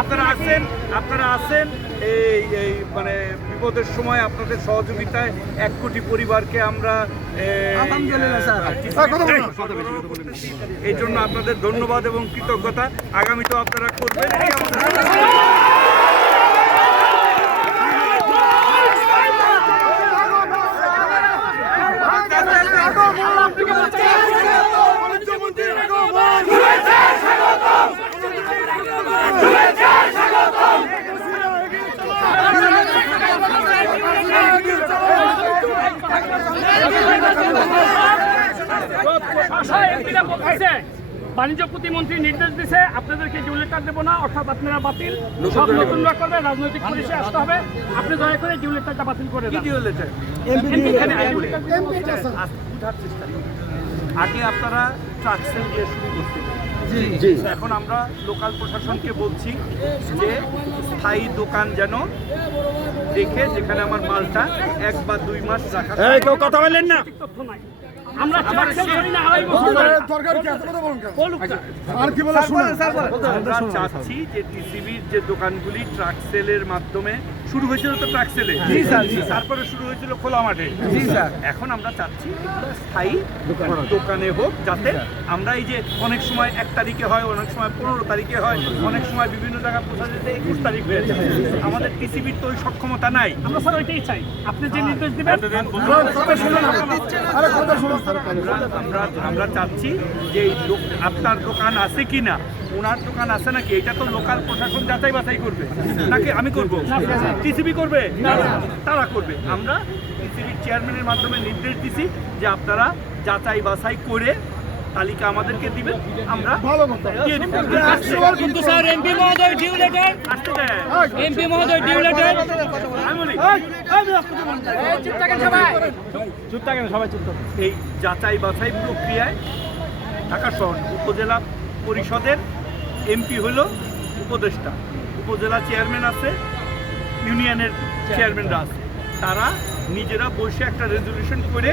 আপনারা আছেন আপনারা আছেন এই এই মানে বিপদের সময় আপনাদের সহযোগিতায় এক কোটি পরিবারকে আমরা এই জন্য আপনাদের ধন্যবাদ এবং কৃতজ্ঞতা। আগামীতেও আপনারা করবেন এই আমাদের ভাষায় এমপিরা বলতেছে বাণিজ্য প্রতিমন্ত্রী নির্দেশ দিছে আপনাদেরকে ডিউলেটার দেবো না অর্থাৎ আপনারা বাতিল। সব নতুনরা করবে রাজনৈতিক পরিচয় আসতে হবে। আপনি দয়া করে ডিউলেটারটা বাতিল করে। আগে আপনারা ট্রাকসেল দিয়ে শুরু করতেন। এখন আমরা লোকাল প্রশাসনকে বলছি যে স্থায়ী দোকান যেন দেখে যেখানে আমার মালটা এক বা দুই মাস রাখা কথা বললেন না? তথ্য নাই। আমরা ট্রাকসেল করি না আড়াই বছর ধরে দরকার কি এত কথা বলুন কেন? বলুক আর কি বলে শুনুন। আমরা চাচ্ছি যে টিসিবির যে দোকানগুলি ট্রাক সেলের মাধ্যমে শুরু হয়েছিল তো ট্রাক সেলে। তারপরে শুরু হয়েছিল খোলা মাঠে। এখন আমরা চাচ্ছি স্থায়ী দোকানে হোক যাতে আমরা এই যে অনেক সময় এক তারিখে হয় অনেক সময় পনেরো তারিখে হয় অনেক সময় বিভিন্ন জায়গায় পৌঁছা যেতে একুশ তারিখ হয়ে যায় আমাদের টিসিবির তো ওই সক্ষমতা নাই। আমরা স্যার ওইটাই চাই। আপনি যে নির্দেশ দিবেন আমরা আমরা চাচ্ছি যে আপনার দোকান আছে কি না ওনার দোকান আছে নাকি? এটা তো লোকাল প্রশাসন যাচাই বাছাই করবে। নাকি আমি করব? টিসিবি করবে? তারা করবে। আমরা টিসিবির চেয়ারম্যানের মাধ্যমে নির্দেশ দিছি যে আপনারা যাচাই বাছাই করে তালিকা আমাদেরকে দিবেন। আমরা কিন্তু স্যার এমপি মহোদয় ডিউ লেটার এমপি মহোদয় ডিউ লেটার চুপ থাকেন সবাই চুপ থাকেন। এই যাচাই বাছাই প্রক্রিয়ায় ঢাকা শহর উপজেলা পরিষদের এমপি হলো উপদেষ্টা। উপজেলা চেয়ারম্যান আছে ইউনিয়নের চেয়ারম্যানরা আছে। তারা নিজেরা বসে একটা রেজলিউশন করে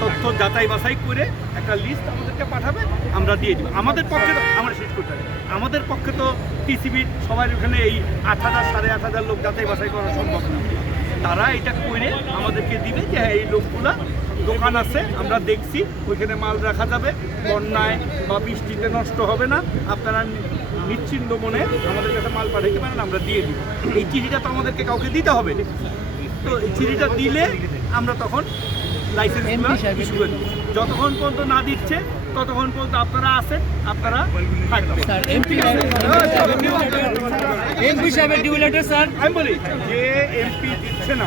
তথ্য যাচাই বাছাই করে একটা লিস্ট আমাদেরকে পাঠাবে আমরা দিয়ে দিব। আমাদের পক্ষে তো আমরা শেষ করতে হবে আমাদের পক্ষে তো টিসিবির সবার ওখানে এই আট হাজার সাড়ে আট হাজার লোক যাচাই বাছাই করা সম্ভব না। তারা এটা করে আমাদেরকে দিবে যে হ্যাঁ, এই লোকগুলা দোকান আছে আমরা দেখছি ওইখানে মাল রাখা যাবে। বন্যায় বা বৃষ্টিতে নষ্ট হবে না। আপনারা নিশ্চিন্ত মনে আমাদের কাছে মাল পাঠাইতে পারেন আমরা দিয়ে দিব। এই চিঠিটা তো আমাদেরকে কাউকে দিতে হবে। তো এই চিঠিটা দিলে আমরা তখন লাইসেন্স ইস্যু করে দিব। যতক্ষণ পর্যন্ত না দিচ্ছে ততক্ষণ পর্যন্ত আপনারা আছেন আপনারা থাকবেন। এমপি এমপি সাহেবের ডিউ লেটার স্যার। আমি বলি যে এমপি দিচ্ছে না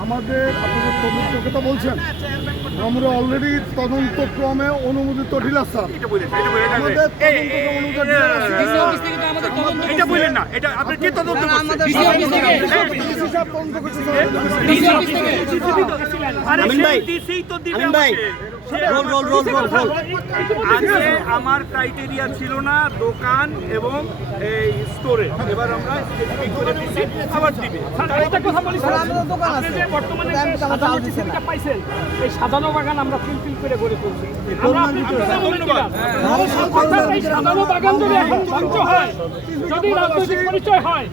আমাদের আপনাদের তদন্ত কথা বলছেন আমরা অলরেডি তদন্তক্রমে অনুমোদিত ডিলার স্যার এটা বলেন এটা বলেন আমাদের এই, এই, তদন্তক্রমে অনুমোদিত থেকে তো আমাদের তদন্ত এটা বলেন না এটা আপনি কে তদন্ত করছেন ডিসি অফিস থেকে ডিসি সাহেব তদন্ত করছে স্যার। ডিসি অফিস থেকে আরে আমিন ভাই, সেই দিছেই তো দিবে আমিন ভাই, আমাকে। সে roll, roll, roll, roll, roll. আগে আমার ক্রাইটেরিয়া ছিল না দোকান এবং এই স্টোরে এবার আমরা specific করে দিছি আবার দিবে স্যার, কথা বলি স্যার। আপনি যে বর্তমানে সাজানো পাইছেন, এই সাজানো বাগান আমরা ফিল ফিল করে গড়ে তুলছি। আমরা এই সাজানো বাগান যদি এখন ধ্বংস হয়, যদি রাজনৈতিক পরিচয় হয়,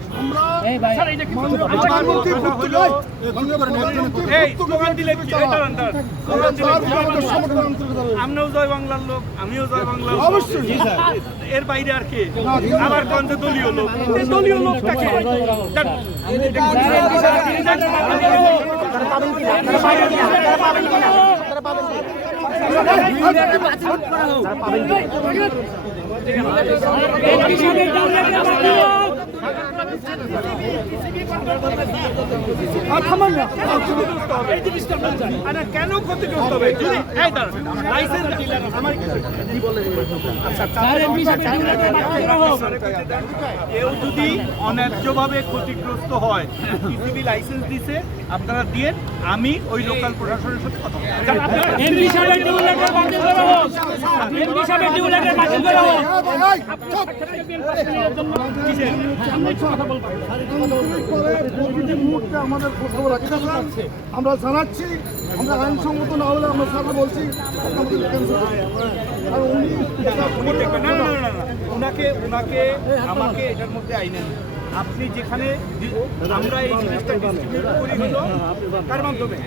ভর্তুকি- এই, দিলে আমরাও জয় বাংলার লোক আমিও জয় বাংলার অবশ্যই। এর বাইরে আর কে? আবার গঞ্জে দলীয় লোক? দলীয় লোকটাকে দেন। কেন ক্ষতিগ্রস্ত হবে? আচ্ছা কেউ যদি অন্যায্যভাবে ক্ষতিগ্রস্ত হয় পিসিবি লাইসেন্স দিছে আপনারা দিয়ে আমি ওই লোকাল প্রশাসনের সাথে কথা বলব। মুহূর্তে আমাদের আমরা জানাচ্ছি আমরা আইনসম্মত না হলে আমরা স্যারকে বলছি। আর উনি ওনাকে ওনাকে আমাকে এটার মধ্যে আইনে। আপনি যেখানে আমরা এই জিনিসটা ডিস্ট্রিবিউট করি হলো কার মাধ্যমে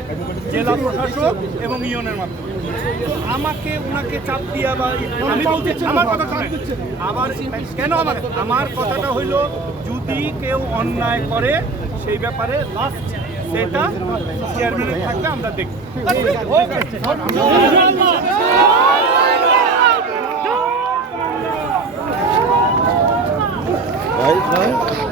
জেলা প্রশাসক এবং ইউনের মাধ্যমে। আমাকে ওনাকে চাপ দিয়া বা আমি বলছি আমার কথা আবার কেন আমার আমার কথাটা হইল যদি কেউ অন্যায় করে সেই ব্যাপারে লাস্ট সেটা চেয়ারম্যানের থাকলে আমরা দেখি ভাই ভাই।